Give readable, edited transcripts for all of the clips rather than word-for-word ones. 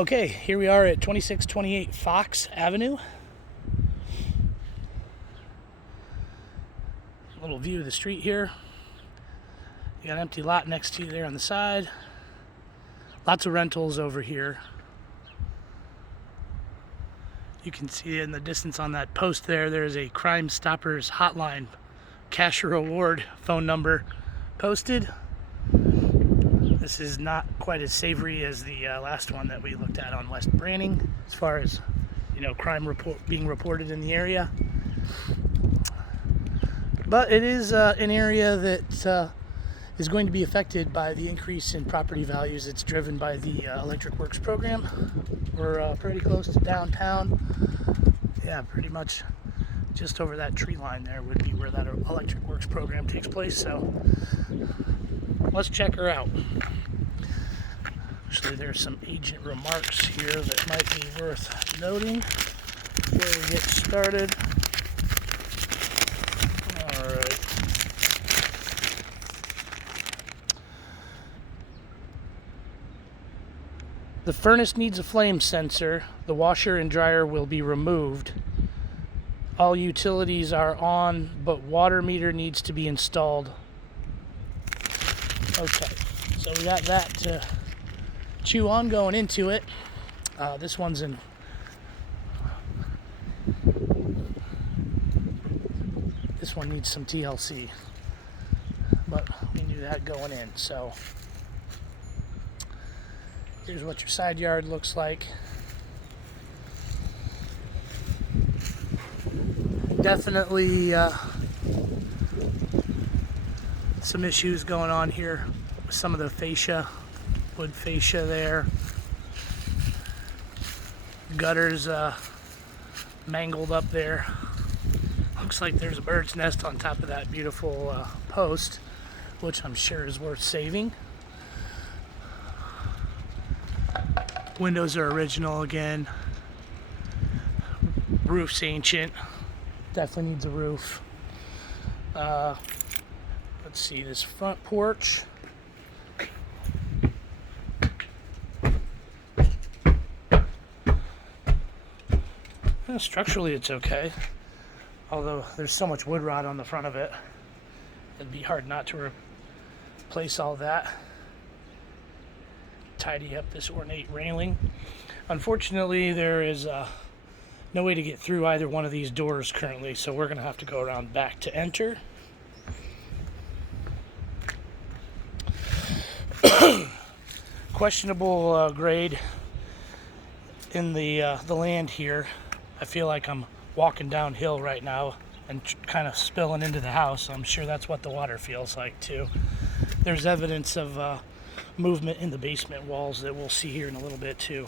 Okay, here we are at 2628 Fox Avenue. A little view of the street here. You got an empty lot next to you there on the side. Lots of rentals over here. You can see in the distance on that post there is a Crime Stoppers hotline cash reward phone number posted. This is not quite as savory as the last one that we looked at on West Branning, as far as, crime being reported in the area. But it is an area that is going to be affected by the increase in property values. It's driven by the Electric Works program. We're pretty close to downtown. Yeah, pretty much just over that tree line there would be where that Electric Works program takes place. So let's check her out. Actually, there's some agent remarks here that might be worth noting before we get started. All right. The furnace needs a flame sensor. The washer and dryer will be removed. All utilities are on, but water meter needs to be installed. Okay, so we got that to chew on going into it. This one's in this one needs some TLC, but we knew that going in. So here's what your side yard looks like. Definitely some issues going on here with some of the fascia, wood fascia there. Gutters mangled up there. Looks like there's a bird's nest on top of that beautiful post, which I'm sure is worth saving. Windows are original again. Roof's ancient. Definitely needs a roof. Let's see, this front porch. Structurally, it's okay. Although there's so much wood rot on the front of it, it'd be hard not to replace all that. Tidy up this ornate railing. Unfortunately, there is no way to get through either one of these doors currently, so we're going to have to go around back to enter. Questionable grade in the land here. I feel like I'm walking downhill right now and kind of spilling into the house. I'm sure that's what the water feels like too. There's evidence of movement in the basement walls that we'll see here in a little bit too.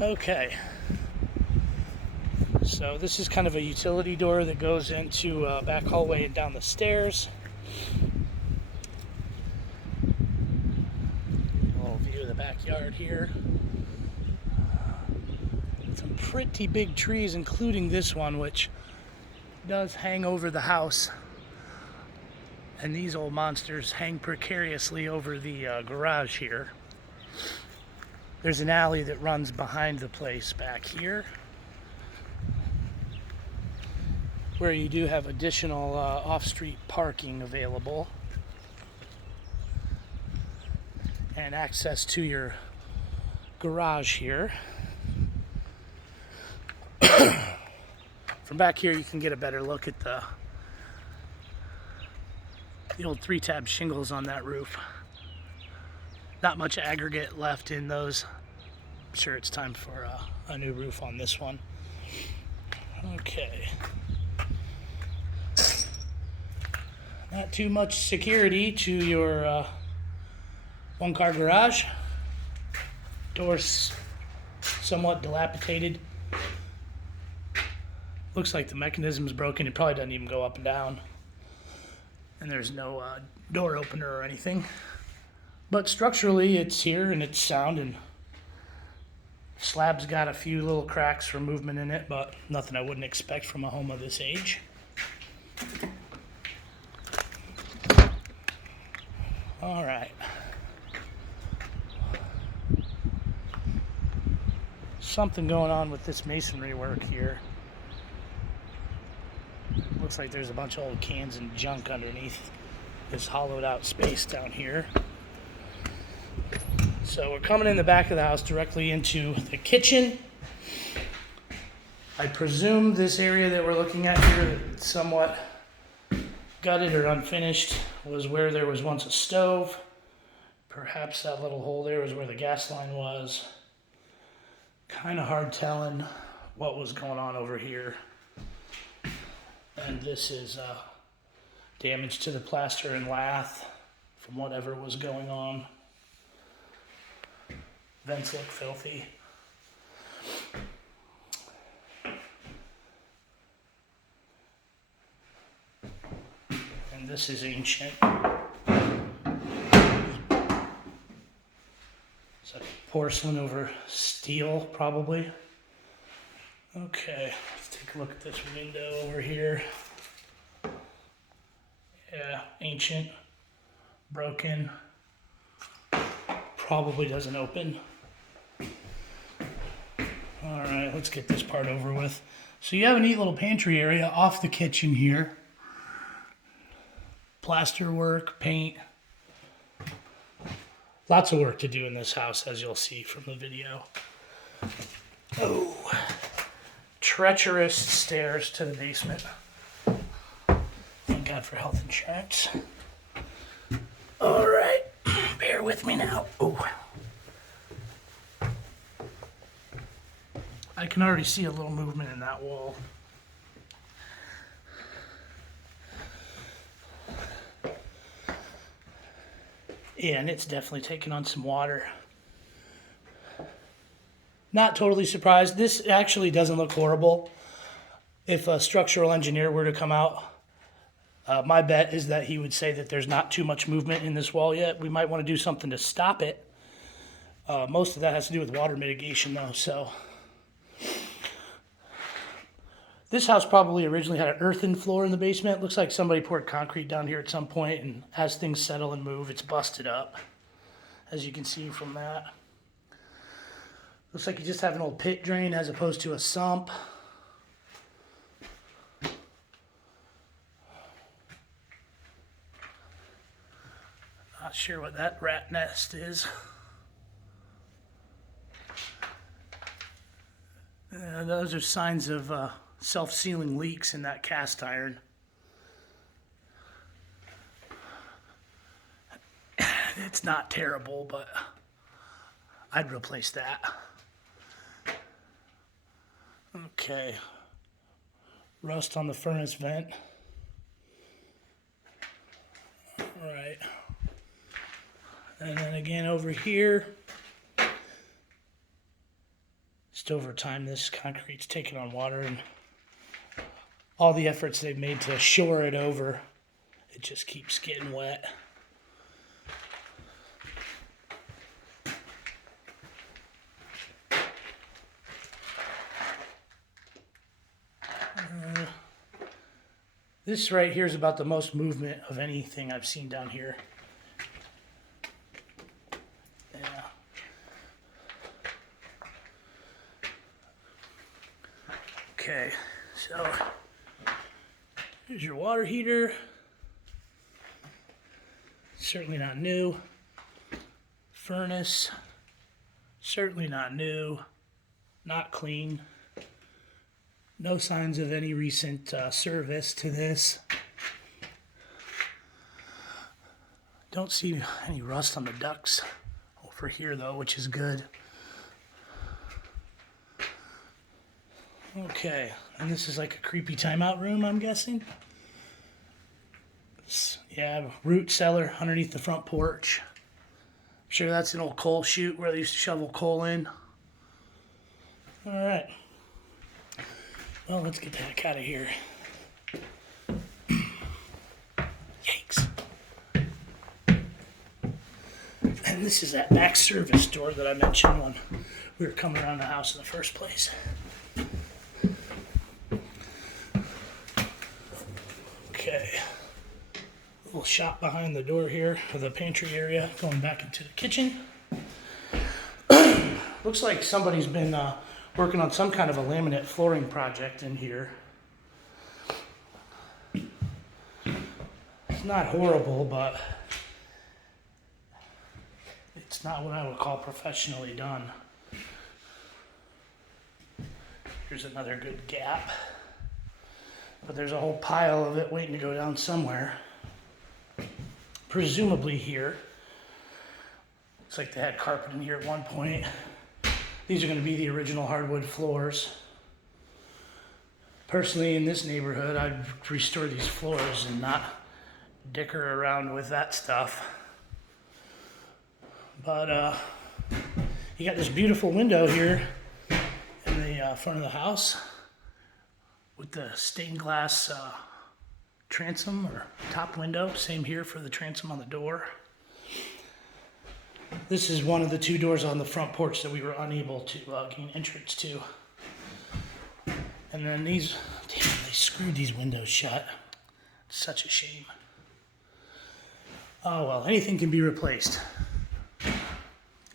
Okay, so this is kind of a utility door that goes into a back hallway and down the stairs. A little view of the backyard here. Some pretty big trees, including this one, which does hang over the house. And these old monsters hang precariously over the garage here. There's an alley that runs behind the place back here, where you do have additional off-street parking available and access to your garage here. From back here you can get a better look at the old 3-tab shingles on that roof. Not much aggregate left in those. I'm sure it's time for a new roof on this one. Okay. Not too much security to your one-car garage. Doors somewhat dilapidated. Looks like the mechanism is broken. It probably doesn't even go up and down. And there's no door opener or anything. But structurally, it's here and it's sound, and slab's got a few little cracks from movement in it, but nothing I wouldn't expect from a home of this age. All right. something going on with this masonry work here. Looks like there's a bunch of old cans and junk underneath this hollowed out space down here. So we're coming in the back of the house directly into the kitchen. I presume this area that we're looking at here, that's somewhat gutted or unfinished, was where there was once a stove. Perhaps that little hole there was where the gas line was. Kind of hard telling what was going on over here. And this is damage to the plaster and lath from whatever was going on. Vents look filthy. And this is ancient. It's like porcelain over steel, probably. Okay, let's take a look at this window over here. Yeah, ancient, broken, probably doesn't open. All right, let's get this part over with. So you have a neat little pantry area off the kitchen here. Plaster work, paint. Lots of work to do in this house, as you'll see from the video. Oh, treacherous stairs to the basement. Thank God for health insurance. All right, bear with me now. Oh, I can already see a little movement in that wall. Yeah, and it's definitely taken on some water. Not totally surprised. This actually doesn't look horrible. If a structural engineer were to come out, my bet is that he would say that there's not too much movement in this wall yet. We might want to do something to stop it. Most of that has to do with water mitigation though, so. This house probably originally had an earthen floor in the basement. Looks like somebody poured concrete down here at some point, and as things settle and move, it's busted up, as you can see from that. Looks like you just have an old pit drain as opposed to a sump. Not sure what that rat nest is. Those are signs of self-sealing leaks in that cast iron. It's not terrible, but I'd replace that. Okay. Rust on the furnace vent. All right. And then again over here. Just over time, this concrete's taken on water, and all the efforts they've made to shore it over, it just keeps getting wet. This right here is about the most movement of anything I've seen down here. Yeah. Okay, so here's your water heater. Certainly not new. Furnace, certainly not new. Not clean. No signs of any recent service to this. Don't see any rust on the ducts over here though, which is good. Okay, and this is like a creepy timeout room, I'm guessing. Yeah, root cellar underneath the front porch. I'm sure that's an old coal chute where they used to shovel coal in. All right. Well, let's get the heck out of here. Yikes. And this is that back service door that I mentioned when we were coming around the house in the first place. Okay. A little shop behind the door here, or the pantry area, going back into the kitchen. Looks like somebody's been working on some kind of a laminate flooring project in here. It's not horrible, but it's not what I would call professionally done. Here's another good gap. But there's a whole pile of it waiting to go down somewhere. Presumably here. Looks like they had carpet in here at one point. These are going to be the original hardwood floors. Personally, in this neighborhood, I'd restore these floors and not dicker around with that stuff. But you got this beautiful window here in the front of the house with the stained glass transom or top window. Same here for the transom on the door. This is one of the two doors on the front porch that we were unable to gain entrance to. And then these, damn, they screwed these windows shut. It's such a shame. Oh well, anything can be replaced.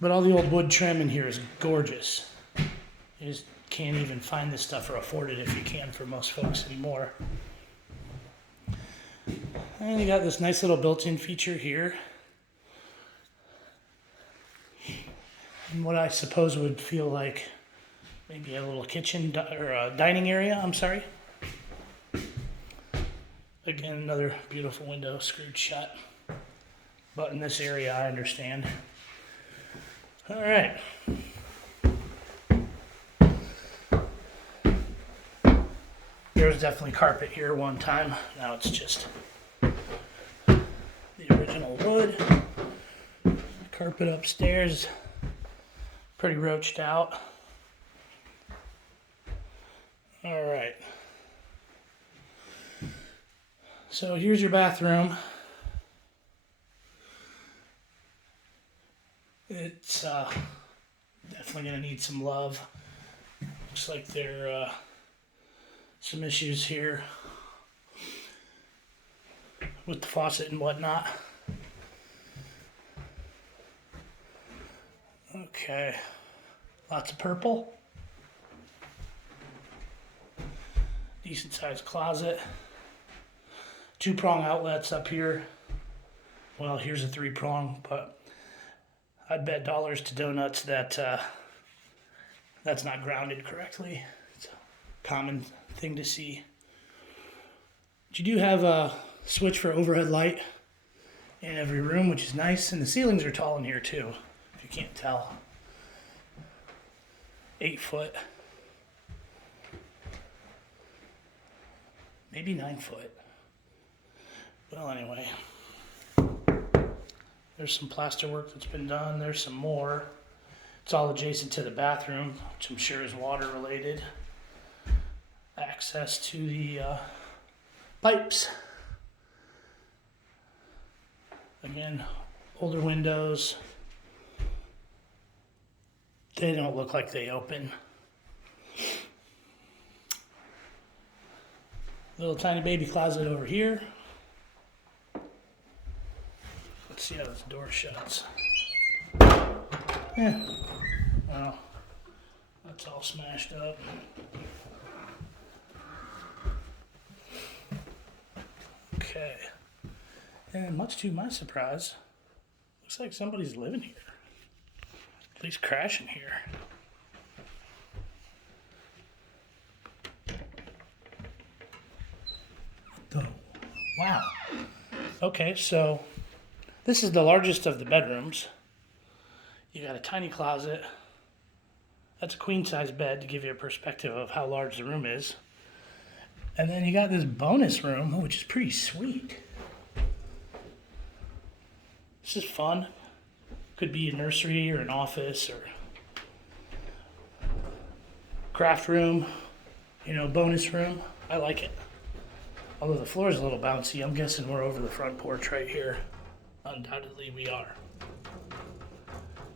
But all the old wood trim in here is gorgeous. You just can't even find this stuff or afford it if you can for most folks anymore. And you got this nice little built-in feature here. And what I suppose would feel like maybe a little kitchen or a dining area, I'm sorry. Again, another beautiful window screwed shut. But in this area, I understand. All right. There was definitely carpet here one time. Now it's just the original wood. Carpet upstairs, pretty roached out. All right. So here's your bathroom. It's definitely going to need some love. Looks like there are some issues here with the faucet and whatnot. Okay, lots of purple. Decent sized closet. 2-prong outlets up here. Well, here's a 3-prong, but I'd bet dollars to donuts that that's not grounded correctly. It's a common thing to see. But you do have a switch for overhead light in every room, which is nice, and the ceilings are tall in here too, if you can't tell. 8 foot. Maybe 9 foot. Well, anyway. There's some plaster work that's been done. There's some more. It's all adjacent to the bathroom, which I'm sure is water related. Access to the pipes. Again, older windows. They don't look like they open. Little tiny baby closet over here. Let's see how this door shuts. Yeah. Well, that's all smashed up. Okay. And much to my surprise, looks like somebody's living here. At least crashing here. Wow. Okay, so this is the largest of the bedrooms. You got a tiny closet. That's a queen size bed to give you a perspective of how large the room is. And then you got this bonus room, which is pretty sweet. This is fun. Could be a nursery or an office or craft room, you know, bonus room. I like it. Although the floor is a little bouncy, I'm guessing we're over the front porch right here. Undoubtedly we are.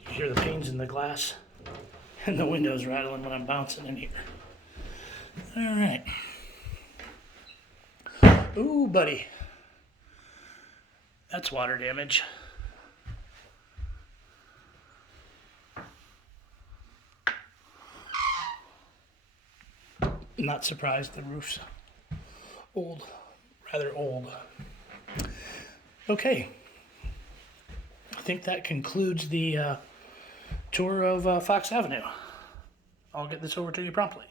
You hear the panes in the glass and the windows rattling when I'm bouncing in here. All right. Ooh, buddy. That's water damage. Not surprised, the roof's old, rather old. Okay. I think that concludes the tour of Fox Avenue. I'll get this over to you promptly.